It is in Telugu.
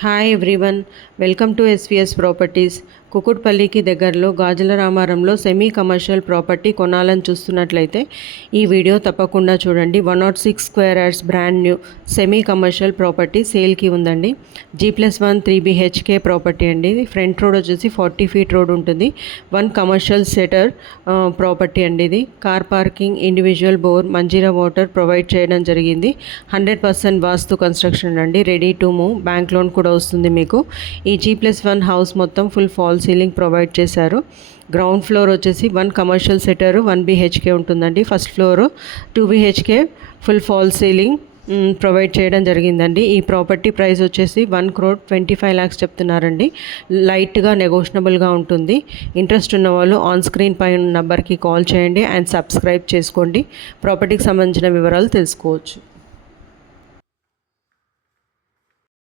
Hi everyone, welcome to SVS properties. కుకుట్పల్లికి దగ్గరలో గాజుల రామారంలో సెమీ కమర్షియల్ ప్రాపర్టీ కొనాలని చూస్తున్నట్లయితే ఈ వీడియో తప్పకుండా చూడండి. 106 square yards brand new semi commercial property సేల్కి ఉందండి. G+1 3 BHK ప్రాపర్టీ అండి. ఇది ఫ్రంట్ రోడ్ వచ్చేసి 40 ఫీట్ రోడ్ ఉంటుంది. 1 కమర్షియల్ సెటర్ ప్రాపర్టీ అండి. ఇది car parking, individual bore, Manjira water provide చేయడం జరిగింది. 100% వాస్తు కన్స్ట్రక్షన్ అండి. Ready to move, bank loan కూడా వస్తుంది మీకు. ఈ G+1 హౌస్ మొత్తం ఫుల్ ఫాల్ సీలింగ్ ప్రొవైడ్ చేశారు. గ్రౌండ్ ఫ్లోర్ వచ్చేసి 1 కమర్షియల్ సెటర్ 1 BHK ఉంటుందండి. First floor 2 BHK full fall ceiling provide చేయడం జరిగిందండి. ఈ ప్రాపర్టీ ప్రైస్ వచ్చేసి 1,25 lakhs చెప్తున్నారండి. లైట్గా నెగోషియబుల్గా ఉంటుంది. ఇంట్రెస్ట్ ఉన్న వాళ్ళు ఆన్ స్క్రీన్ పైన నెంబర్కి కాల్ చేయండి అండ్ సబ్స్క్రైబ్ చేసుకోండి. ప్రాపర్టీకి సంబంధించిన వివరాలు తెలుసుకోవచ్చు.